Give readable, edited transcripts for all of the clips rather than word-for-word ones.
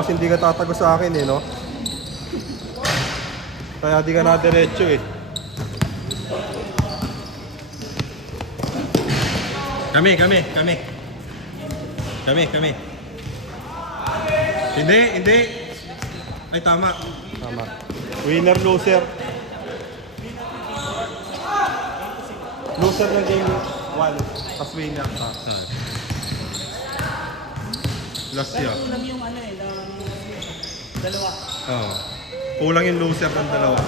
mas hindi ka tatago sa akin eh, no? Kaya di ka na diretso eh. Kami. Hindi. Ay, tama. Winner, loser. Loser ng game 1. Tapos winner ka. Last year. Kulang yung ano eh, dalawa. Oo. Kulang yung loser ng dalawa.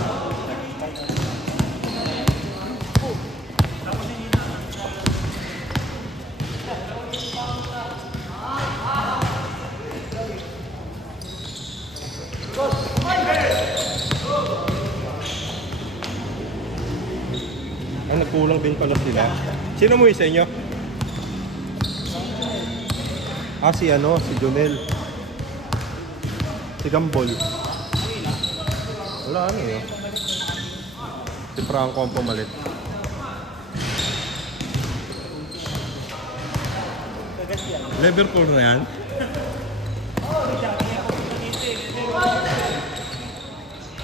Ang nagkulang din pala sila. Sino mo sa inyo? Si Jonel. Si Gambol. Wala eh. Si Franco ang pumalit. Liverpool na yan?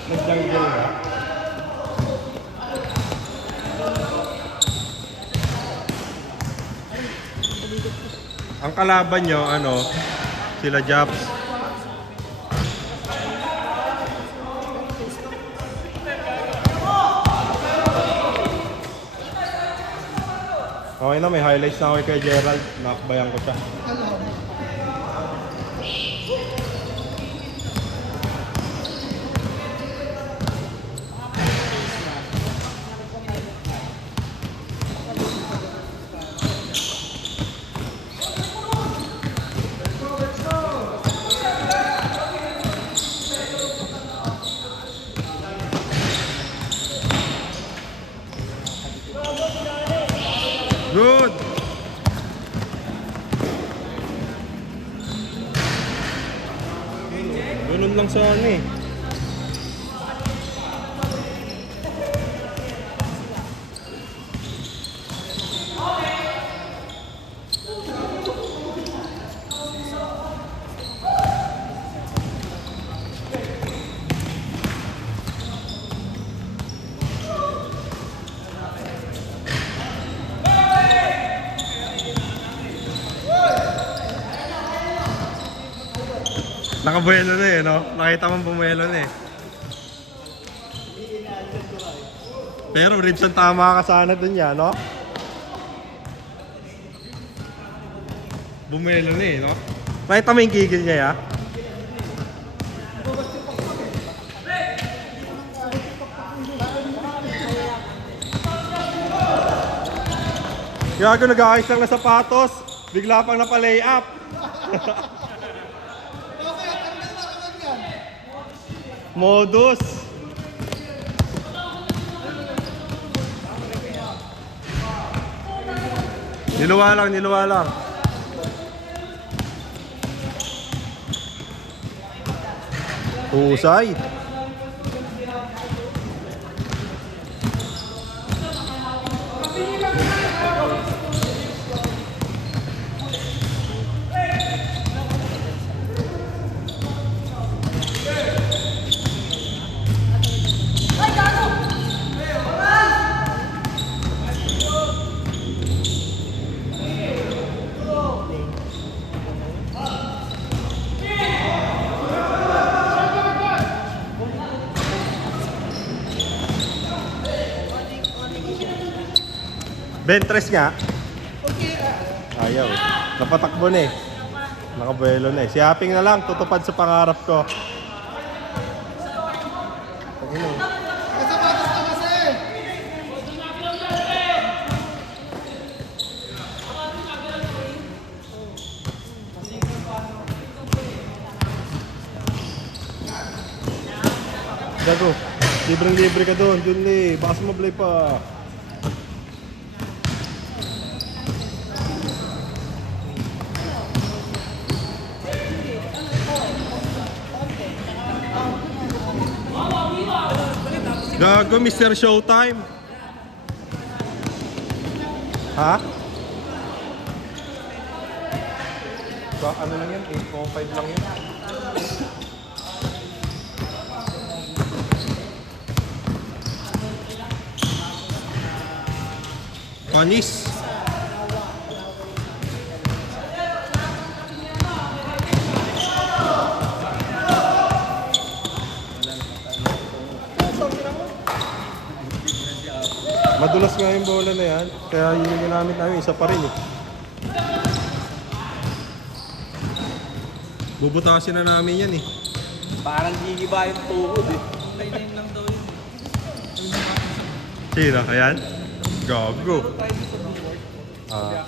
Nag-jungle na? Ang kalaban nyo, sila Japs. Okay na, may highlights na ako kay Gerald. Nakakbayan ko siya. Good! Ganun lang sa eh. Nakabuelo na eh, no? Nakita mong bumuelo na eh. Pero Ridson, tama ka sana dun yan, no? Bumuelo na eh, no? Nakita mo yung gigil niya, ya? Gago, nag-aayos lang na sapatos. Bigla pang napa-lay up. Modus. Niluwa lang. Husay. Bentres nga. Ayaw eh. Napatakbo na eh. Nakabuelo na eh. Si Aping na lang, tutupad sa pangarap ko. Gago, libreng-libre ka doon, Junli. Baka sumablay pa. Gago, Mr. Showtime. Ha? Ano lang yan? 8.5 lang yan. Panis. Madulas nga yung bola na yan, kaya yun yung ginamit namin, isa pa rin eh. Bubutasin na namin yan eh. Parang gigiba yung tuhod eh. Line lang daw yun. Sino? Ayan? Gago. Ah.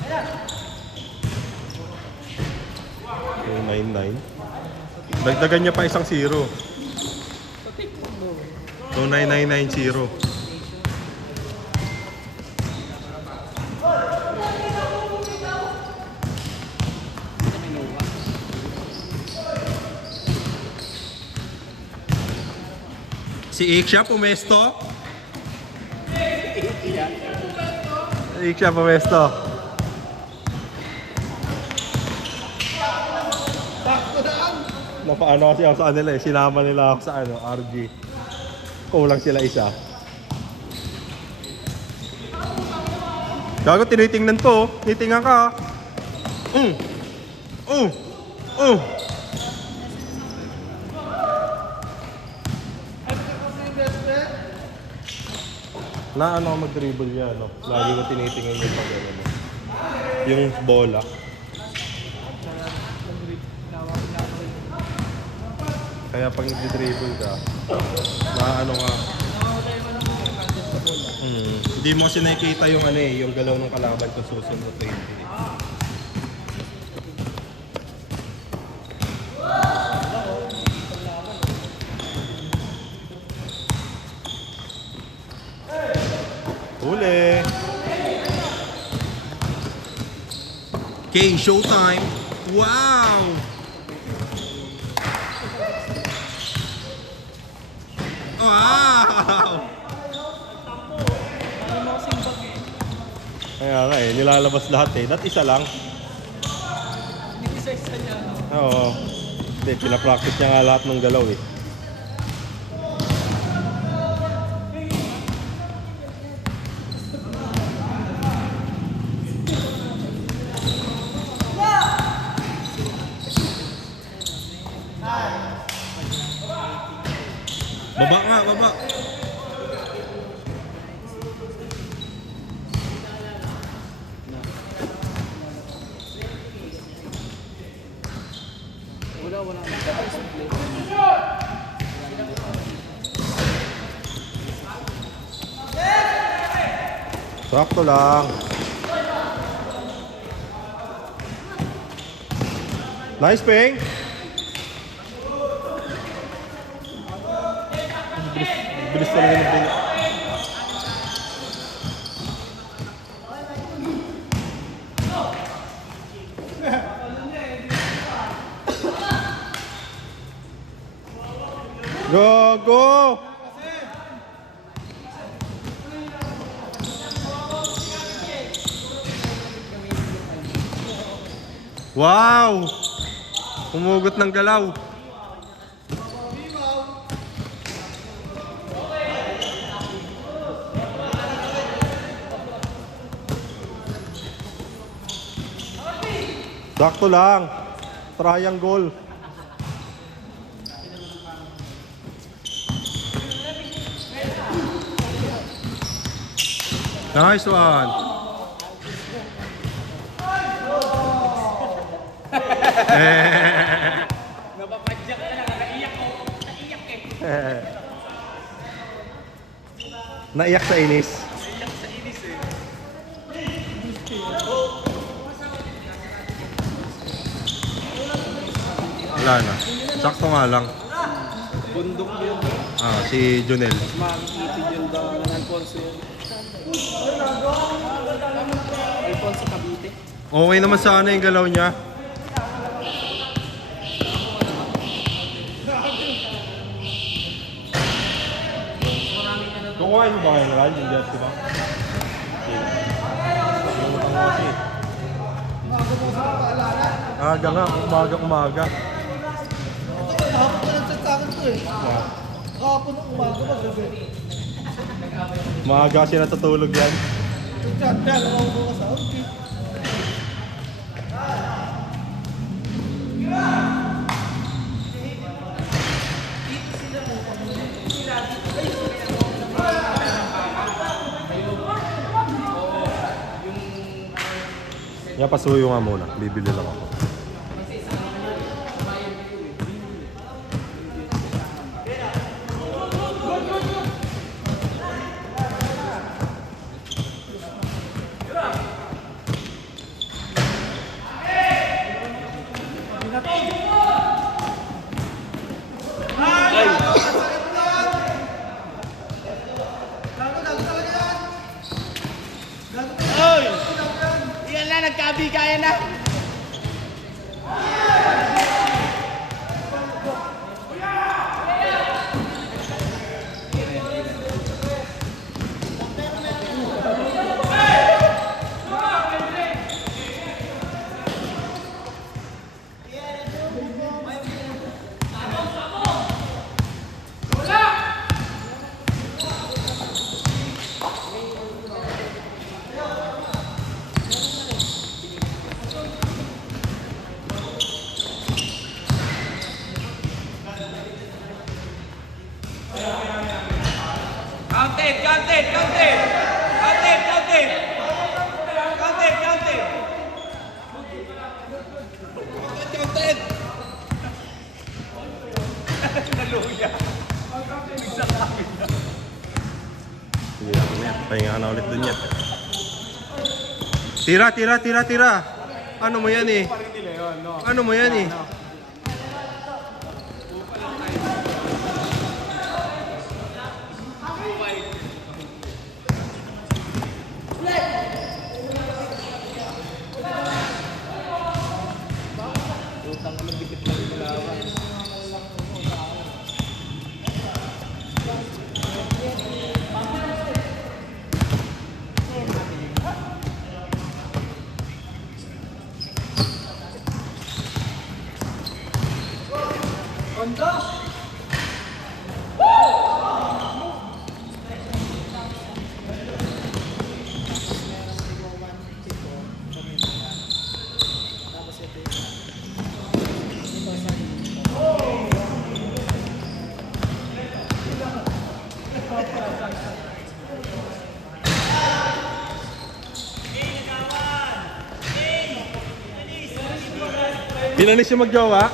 299. Dagdagan niya pa isang 0. 29990. Si Iksha pumesto. Iksha pumesto. Napaano kasi ako sa kanila eh. Sinama nila ako sa RG. Kulang sila isa. Gago, tinitingnan to. Tinitingnan ka. Na ano mag-dribble yan, no? Lagi ko tinitingnan yung pag ano. Yung bola. Kaya pag nag-dribble ka, maano ka. Hindi mo kasi nakikita yung ano eh, yung galaw ng kalaban kung susunod o hindi. Huli! Okay, showtime! Wow! Wow! Kaya nga eh, nilalabas lahat eh. That isa lang. Isa-isa niya. Oo. Hindi, pinapractice niya nga lahat ng galaw eh. Baba nga, baba. Wala. Sakto lang. Nice, Peng. Bilis talaga ng Peng. Go! Wow! Humugot ng galaw. Sakto lang. Triangle. Nice one. Napapadyak ka na, naiyak ko. Naiyak eh. Naiyak sa inis. Naiyak sa inis eh. Wala na. Sakto nga lang. Bundok yun. Si Jonel. Makikitid yung daan ng Alfonso yun. Alfonso Cavite. Okay naman sana yung galaw niya. Kukuhain mo ba kayo ng ride? Hindi di ba? Aga nga, umaga. eh. Kahapon ng umaga ba gabi? Maaga kasi natutulog yan. Diyan, ako ko sa outfit. Yan, pasuyo nga muna. Bibili lang ako. Oy! Yan lang, nagkabigayan na. Counted, counted, counted! Counted, counted! Counted, counted! Counted! Naluya. Sige lang yan. Pahinga ka na ulit dun yan. Tira, tira, tira, tira. Ano mo yan eh? Ano mo yan eh? Utang ka magdikit lang yung lawan. Pinanis yung magjowa?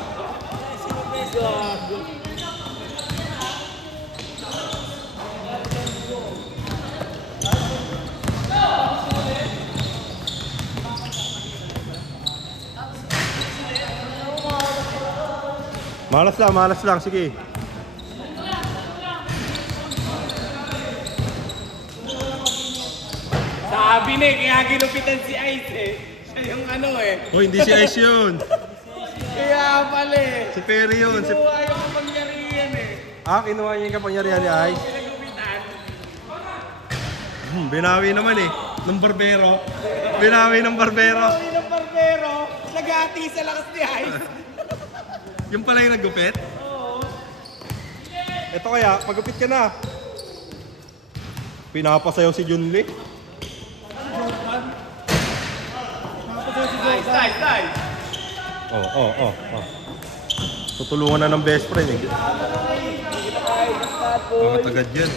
Malas lang, sige. Sabi ni, kaya ginupitan si Ice eh. Siya yung ano eh. Oh, hindi si Ice yun. Kaya pala eh. Si Perry yun. Si... Kinuha yung kapangyarihan eh. Kinuha niya yung kapangyarihan ni Ice. Pinagupitan. Binawi naman eh. Ng barbero. Binawi ng barbero. Sabi ng barbero, nag-aati sa lakas ni Ice. Yung pala yung naggupit? Oo. Ito kaya, pagupit ka na. Pinapasayaw si Junli. Nice, nice, nice. Oh. Tutulungan na ng best friend eh. Bakit agad yan?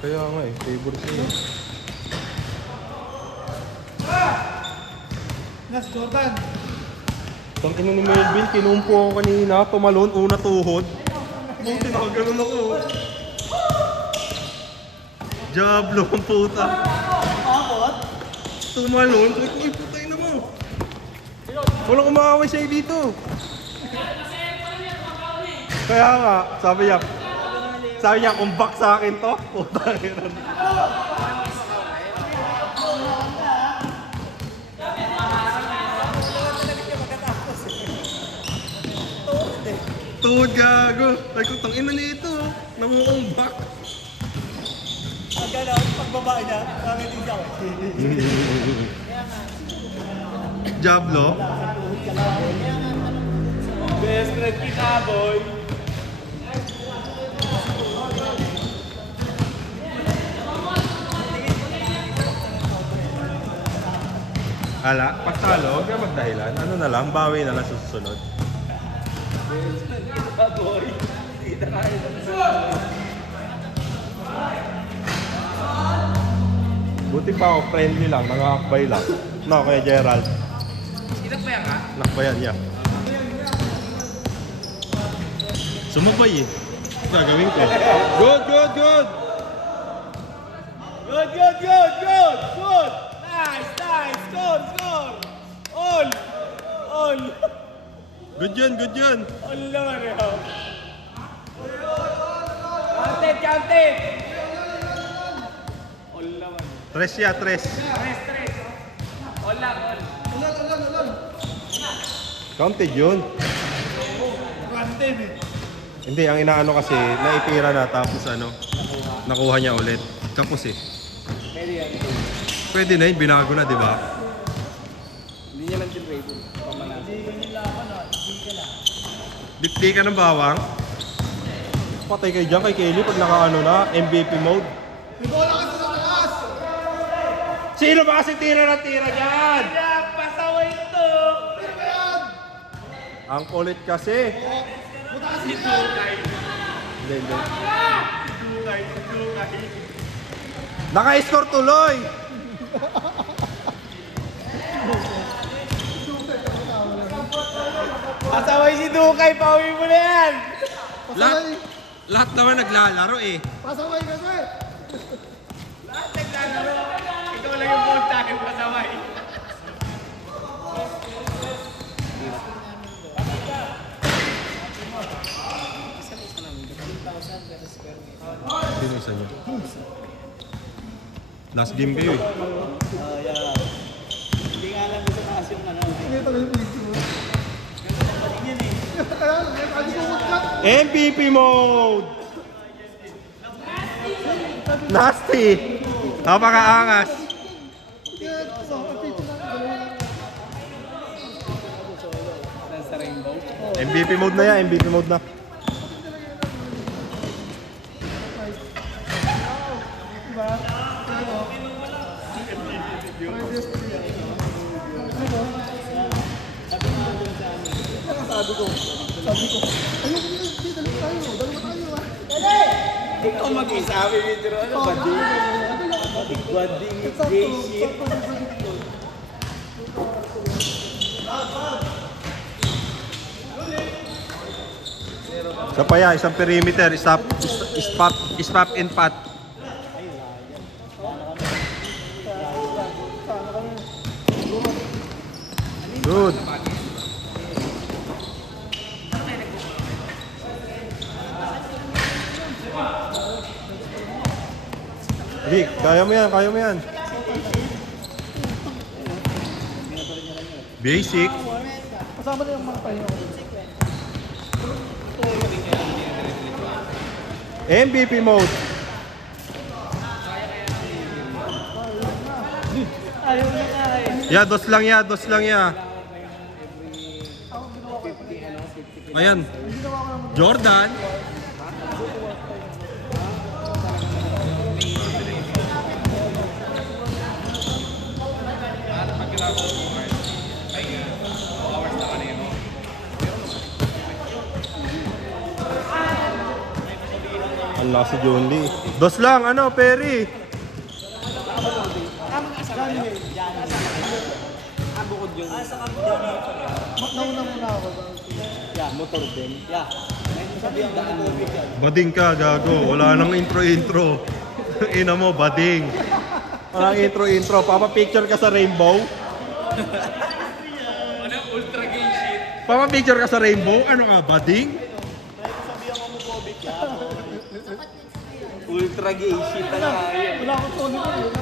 Kaya nga eh, favorite niya eh. Nas, Jordan. Ang ina ni Melvin, kinumpo ako kanina, tumalon, una tuhod. Buti na ganun ako. Diablo ang puta. Tumalon, sabi ko, putay na mo. Walang umakaway sa'yo dito. Kaya nga, sabi niya, kumbak sa akin to. Putang ina. Tuhod gago. Ay ko, tangina nito. Nangungumbak. Ang gano'n, pagbabae na, bakit hindi ako? Diablo. Best friend kita, boy. Ala, pagtalo, huwag ka magdahilan. Ano na lang, bawi na lang sa susunod. Kita, boy. Kita kayo. Buti pa ako, friendly lang, nangakakbay lang. No, kaya Gerald. Kita pa yan, ha? Nakbayan niya. Sumabay eh. Gagawin ko. Good, good, good! Good, good, good, good, good. Nice, nice. Score, score. All. All. Good yun, good yun. All naman, eh. Counted, counted. All naman. Tres ya, tres. Tres, tres. All lang, all. Ulan. Counted yun. Random eh. Hindi, ang inaano kasi, naitira na tapos ano, nakuha niya ulit. Kapos eh. Pwede yan. Pwede na yun, binago na, di ba? Hindi niya lang tinrade. Pamanasi. Dikti ka ng bawang. Patay kayo dyan kay Kelly pag naka-ano na, MVP mode. May bola kasi sa taas. Sino ba kasi tira na tira dyan? Yeah, pasaway to. Ano ba yan? Ang kulit kasi. Si Dukay. Hindi. Si Dukay. Naka-score tuloy! Pasaway si Dukay, pauwi mo na yan. Lahat naman naglalaro eh. Pasaway kasi. Lahat naglalaro. Ikaw lang yung punta yung pasaway. Sino isa niyo? Last game kayo eh. Hindi nga lang gusto taas yung ano. Hindi ito yung picture. Kaya, may pag-sumot ka. MVP mode! Nasty! Napakaangas! Kaya, so, ang picture natin. Sa rainbow. MVP mode na yan, MVP mode na. Diba? Kaya, sabi ko, ayun, hindi, dalawa tayo ah. Ikaw mag-isabi dito. Ano ba di? Bading gay shit. Sa paya, isang perimeter, stop and pat. Good. Rick, kaya mo yan. Basic. Kasama na yung mga pahinga ko. MVP mode. Ayaw na nga eh. Ya, dos lang ya. Ayan. Jordan. Ang lakas si John Lee. Dos lang, ano, Perry. Nauna muna ako. Yeah, motor din. Yeah. Sabi ang daan mo. Bading ka, gago. Wala nang intro. Ina mo, bading. Walang intro. Papa-picture ka sa rainbow. Ano, ultra gay shit. Papa-picture ka sa rainbow. Ano ka, bading? Ultra gay shit talaga yun. Wala akong solid ko.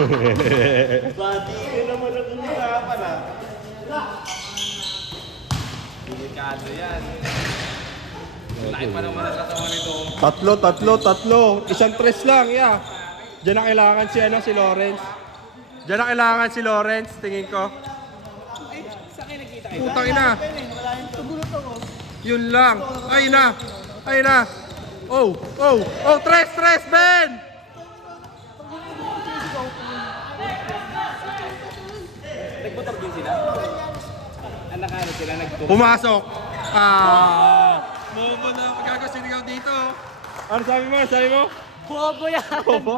Badi ka naman ang usapan ah. Delikado yan. Laki pa naman ang katawan nito. Tatlo. Isang tres lang, yeah. Diyan na kailangan si ano, si Lawrence. Diyan na kailangan si Lawrence, tingin ko. Ay, sa akin nakita kayo. Putang ina. Tugulot ako. Yun lang. Ay na. Ay na. Oh, oh, oh, tres, Ben! Nagmotor din sila. Ang nakano sila, nagmotor. Pumasok. Ah! Bobo na magkakasinigaw dito. Ano sabi mo? Sabi mo? Bobo yan! Bobo?